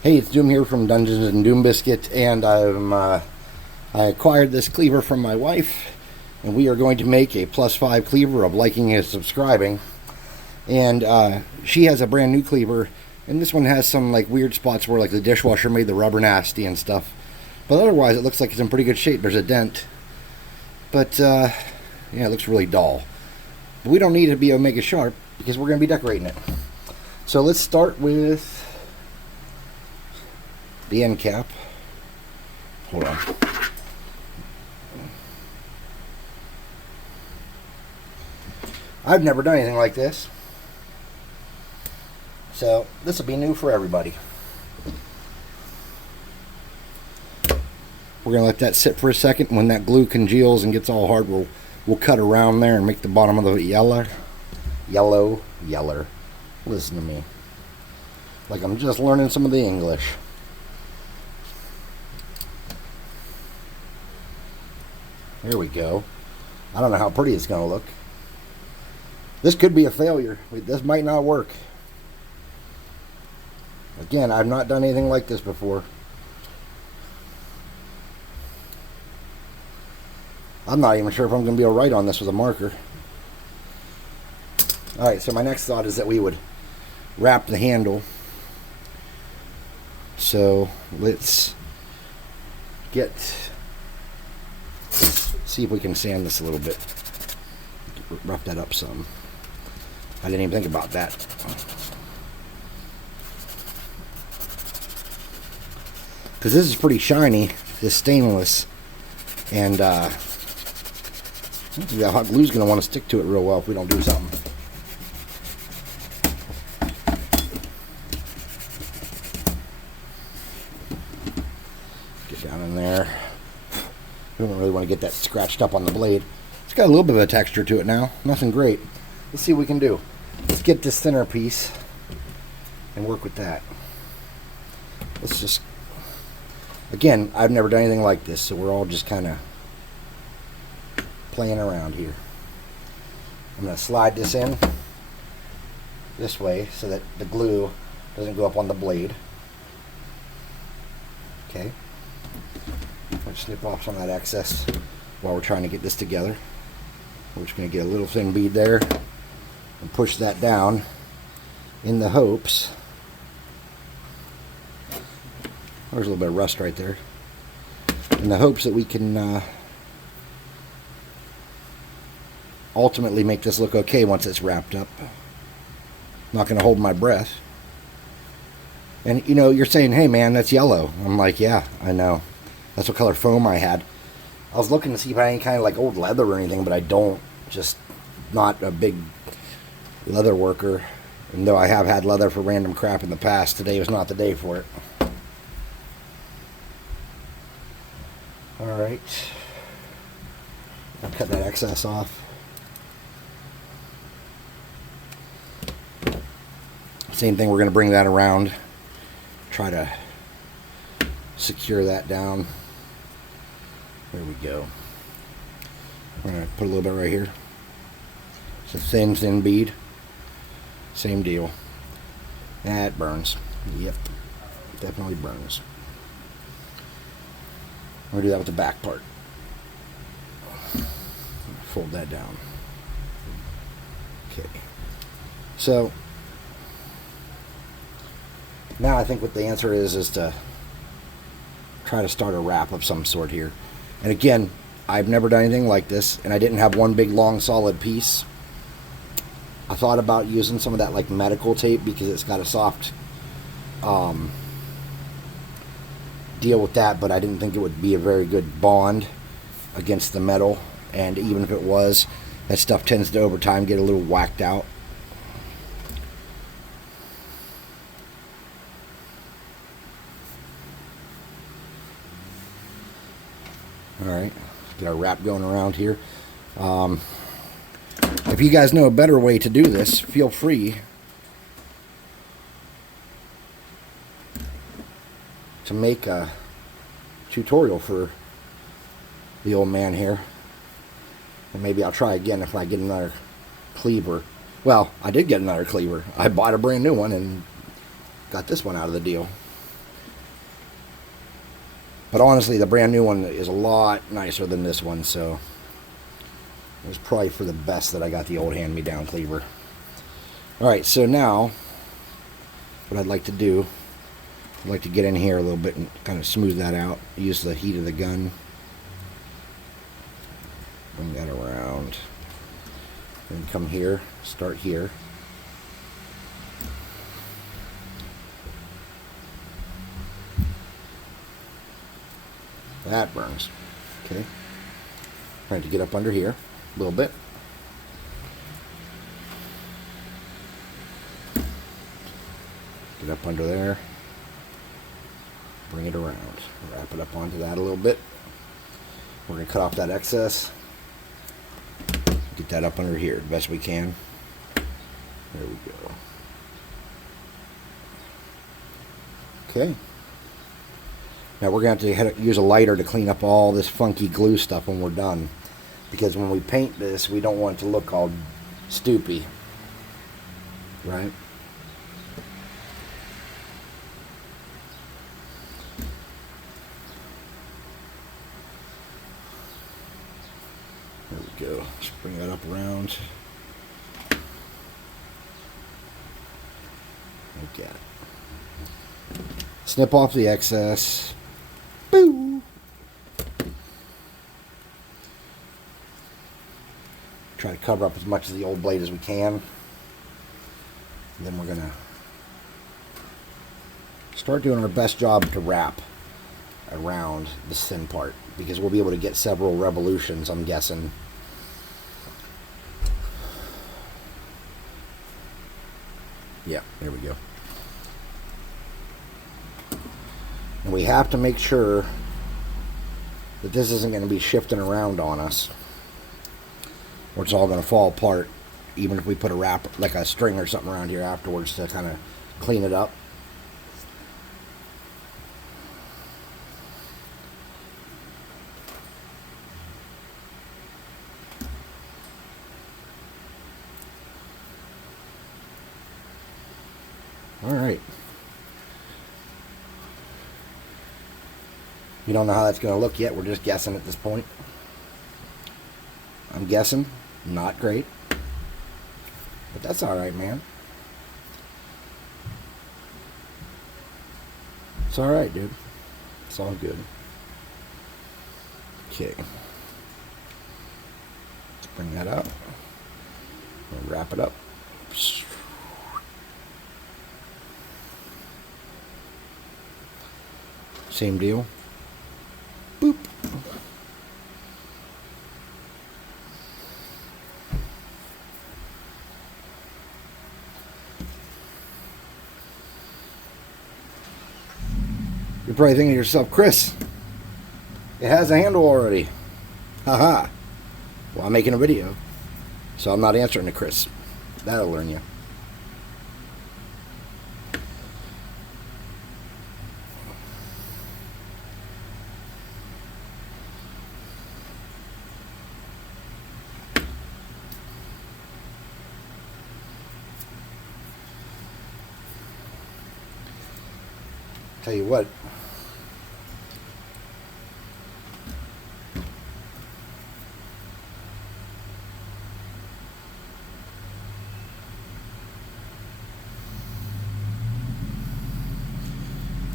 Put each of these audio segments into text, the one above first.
Hey, it's Doom here from Dungeons and Doom Biscuit, and I acquired this cleaver from my wife, and we are going to make a +5 cleaver of liking and subscribing. And she has a brand new cleaver, and this one has some like weird spots where like the dishwasher made the rubber nasty and stuff. But otherwise, it looks like it's in pretty good shape. There's a dent, but yeah, it looks really dull. But we don't need it to be Omega Sharp because we're going to be decorating it. So let's start with the end cap. Hold on. I've never done anything like this, so this will be new for everybody. We're gonna let that sit for a second. When that glue congeals and gets all hard, we'll cut around there and make the bottom of the yeller. Listen to me, like I'm just learning some of the English. There we go. I don't know how pretty it's going to look. This could be a failure. This might not work. Again, I've not done anything like this before. I'm not even sure if I'm going to be alright on this with a marker. Alright, so my next thought is that we would wrap the handle. So let's see if we can sand this a little bit. Rough that up some. I didn't even think about that. Because this is pretty shiny, this stainless, and the hot glue's going to want to stick to it real well if we don't do something. Get down in there. We don't really want to get that scratched up on the blade. It's got a little bit of a texture to it now. Nothing great. Let's see what we can do. Let's get this thinner piece and work with that. Let's just... Again, I've never done anything like this, so we're all just kind of playing around here. I'm going to slide this in this way so that the glue doesn't go up on the blade. Okay. Snip off some of that excess while we're trying to get this together. We're just going to get a little thin bead there and push that down in the hopes. There's a little bit of rust right there. In the hopes that we can ultimately make this look okay once it's wrapped up. I'm not going to hold my breath. And you know, you're saying, hey man, that's yellow. I'm like, yeah, I know. That's what color foam I had. I was looking to see if I had any kind of like old leather or anything, but I don't. Just not a big leather worker. And though I have had leather for random crap in the past, today was not the day for it. Alright. I'll cut that excess off. Same thing, we're going to bring that around. Try to secure that down. There we go. We're going to put a little bit right here. It's a thin bead. Same deal. That burns. Yep. Definitely burns. We're going to do that with the back part. Fold that down. Okay. So, now I think what the answer is to try to start a wrap of some sort here. And again, I've never done anything like this, and I didn't have one big long solid piece. I thought about using some of that like medical tape because it's got a soft deal with that, but I didn't think it would be a very good bond against the metal, and even if it was, that stuff tends to over time get a little whacked out. Alright, let's get our wrap going around here. If you guys know a better way to do this, feel free to make a tutorial for the old man here. And maybe I'll try again if I get another cleaver. Well, I did get another cleaver. I bought a brand new one and got this one out of the deal. But honestly, the brand new one is a lot nicer than this one, so it was probably for the best that I got the old hand-me-down cleaver. Alright, so now, what I'd like to do, I'd like to get in here a little bit and kind of smooth that out. Use the heat of the gun. Bring that around. Then come here, start here. That burns. Okay. Trying to get up under here a little bit. Get up under there. Bring it around. Wrap it up onto that a little bit. We're going to cut off that excess. Get that up under here the best we can. There we go. Okay. Now we're going to have to use a lighter to clean up all this funky glue stuff when we're done. Because when we paint this, we don't want it to look all stoopy. Right? There we go. Let's bring that up around. Like that. Snip off the excess. Boo! Try to cover up as much of the old blade as we can. And then we're going to start doing our best job to wrap around the thin part, because we'll be able to get several revolutions, I'm guessing. Yeah, there we go. And we have to make sure that this isn't going to be shifting around on us, or it's all going to fall apart, even if we put a wrap, like a string or something around here afterwards to kind of clean it up. All right. We don't know how that's going to look yet. We're just guessing at this point. I'm guessing not great. But that's all right, man. It's all right, dude. It's all good. Okay. Let's bring that up. And wrap it up. Same deal. Boop. You're probably thinking to yourself, Chris, it has a handle already. Haha. Well, I'm making a video, so I'm not answering to Chris. That'll learn you. Tell you what,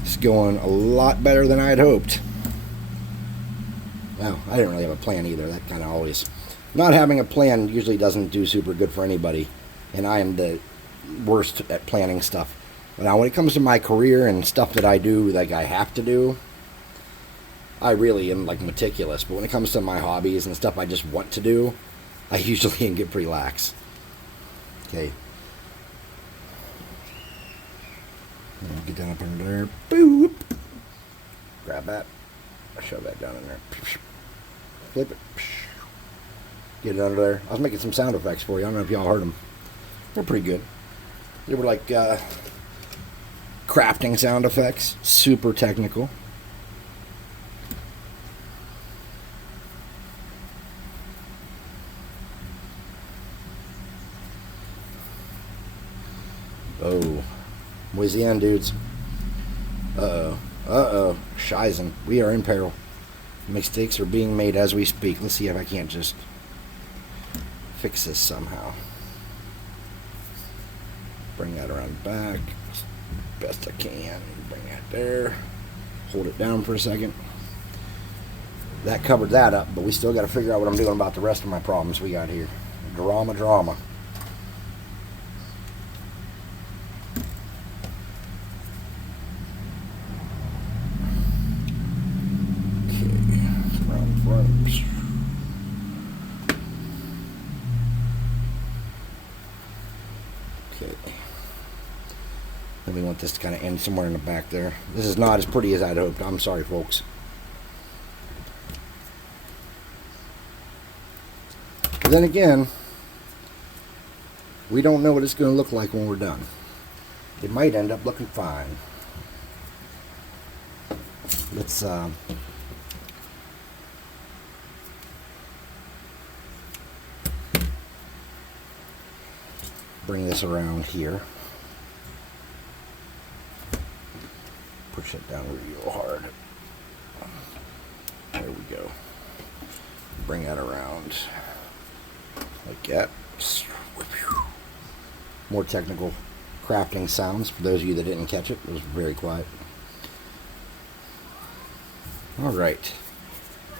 it's going a lot better than I had hoped. Well, I didn't really have a plan either. That kind of always, not having a plan usually doesn't do super good for anybody, and I am the worst at planning stuff. Now, when it comes to my career and stuff that I do, like I have to do, I really am like meticulous. But when it comes to my hobbies and stuff I just want to do, I usually get pretty lax. Okay. Get down up under there. Boop. Grab that. Shove that down in there. Flip it. Get it under there. I was making some sound effects for you. I don't know if y'all heard them. They're pretty good. They were like crafting sound effects. Super technical. Oh. Where's the end, dudes? Uh-oh. Uh-oh. Shizen. We are in peril. Mistakes are being made as we speak. Let's see if I can't just fix this somehow. Bring that around back. Best I can. Bring that there. Hold it down for a second. That covered that up, but we still got to figure out what I'm doing about the rest of my problems we got here. Drama. Okay. Then we want this to kind of end somewhere in the back there. This is not as pretty as I'd hoped. I'm sorry, folks. But then again, we don't know what it's going to look like when we're done. It might end up looking fine. Let's bring this around here. Push it down real hard. There we go. Bring that around like that. More technical crafting sounds for those of you that didn't catch it. It was very quiet. Alright.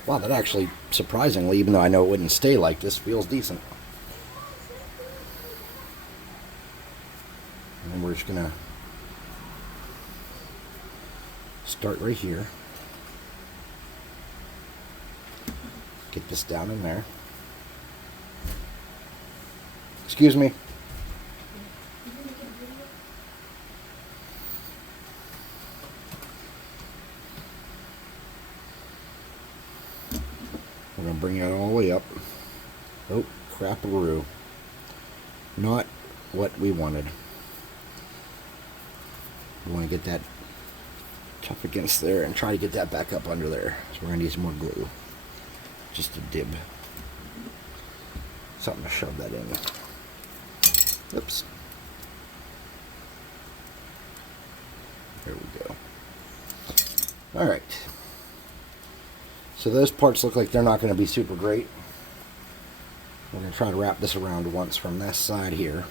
Wow, that actually, surprisingly, even though I know it wouldn't stay like this, feels decent. And we're just going to start right here. Get this down in there. Excuse me. We're going to bring that all the way up. Oh, crap-a-roo. Not what we wanted. We want to get that tough against there and try to get that back up under there. So we're going to need some more glue. Just a dib. Something to shove that in. Oops. There we go. Alright. So those parts look like they're not going to be super great. We're going to try to wrap this around once from this side here.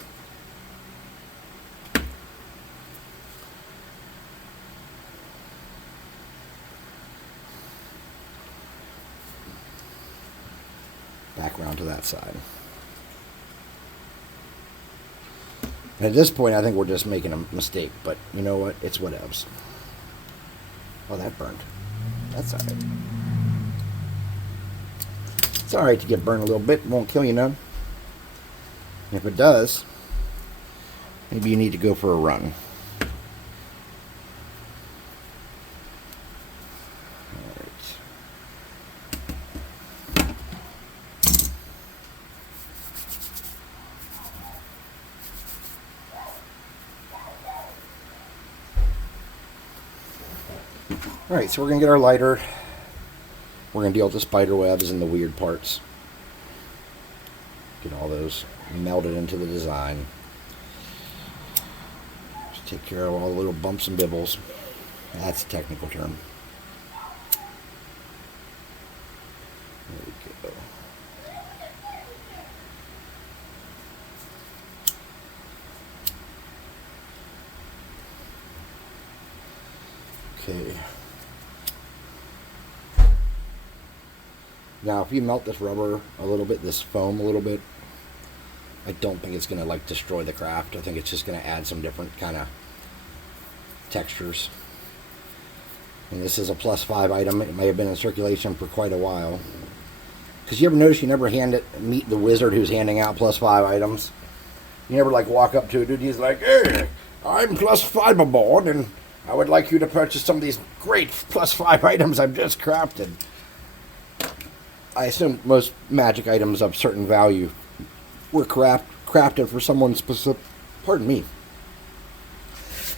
Back around to that side. And at this point, I think we're just making a mistake, but you know what? It's whatevs. Oh, that burned. That's alright. It's alright to get burned a little bit. It won't kill you none. And if it does, maybe you need to go for a run. Alright, so we're going to get our lighter. We're going to deal with the spider webs and the weird parts. Get all those melded into the design. Just take care of all the little bumps and bibbles. That's a technical term. There we go. Okay. Now, if you melt this rubber a little bit, this foam a little bit, I don't think it's going to like destroy the craft. I think it's just going to add some different kind of textures. And this is a +5 item. It may have been in circulation for quite a while. Because you ever notice you never meet the wizard who's handing out +5 items? You never like walk up to a dude, he's like, "Hey, I'm +5 aboard, and I would like you to purchase some of these great +5 items I've just crafted." I assume most magic items of certain value were crafted for someone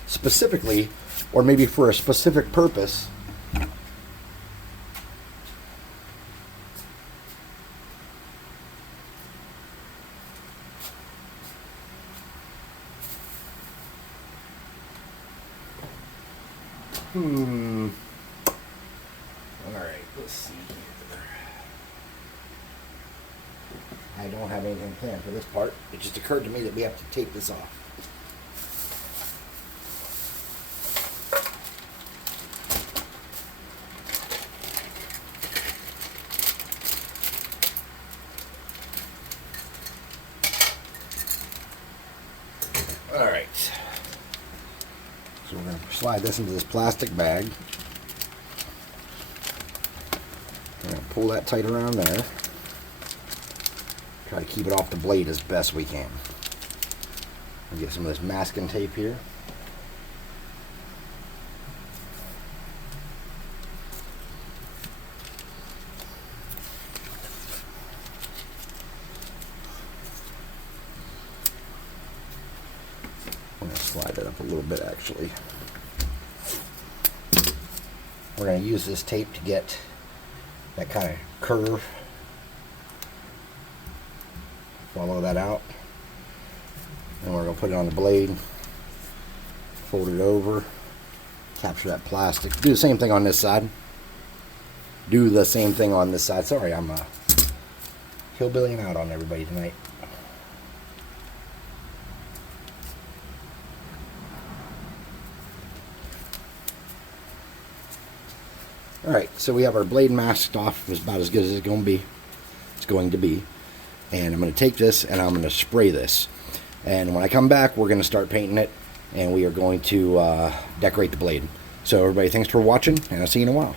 specifically, or maybe for a specific purpose. Alright, let's see here. I don't have anything planned for this part. It just occurred to me that we have to tape this off. Alright. So we're going to slide this into this plastic bag. We're going to pull that tight around there. Try to keep it off the blade as best we can. I'll get some of this masking tape here. I'm going to slide it up a little bit actually. We're going to use this tape to get that kind of curve. Follow that out. And we're going to put it on the blade. Fold it over. Capture that plastic. Do the same thing on this side. Do the same thing on this side. Sorry, I'm hillbillying out on everybody tonight. Alright, so we have our blade masked off. It's about as good as it's going to be. And I'm going to take this and I'm going to spray this. And when I come back, we're going to start painting it. And we are going to decorate the blade. So everybody, thanks for watching, and I'll see you in a while.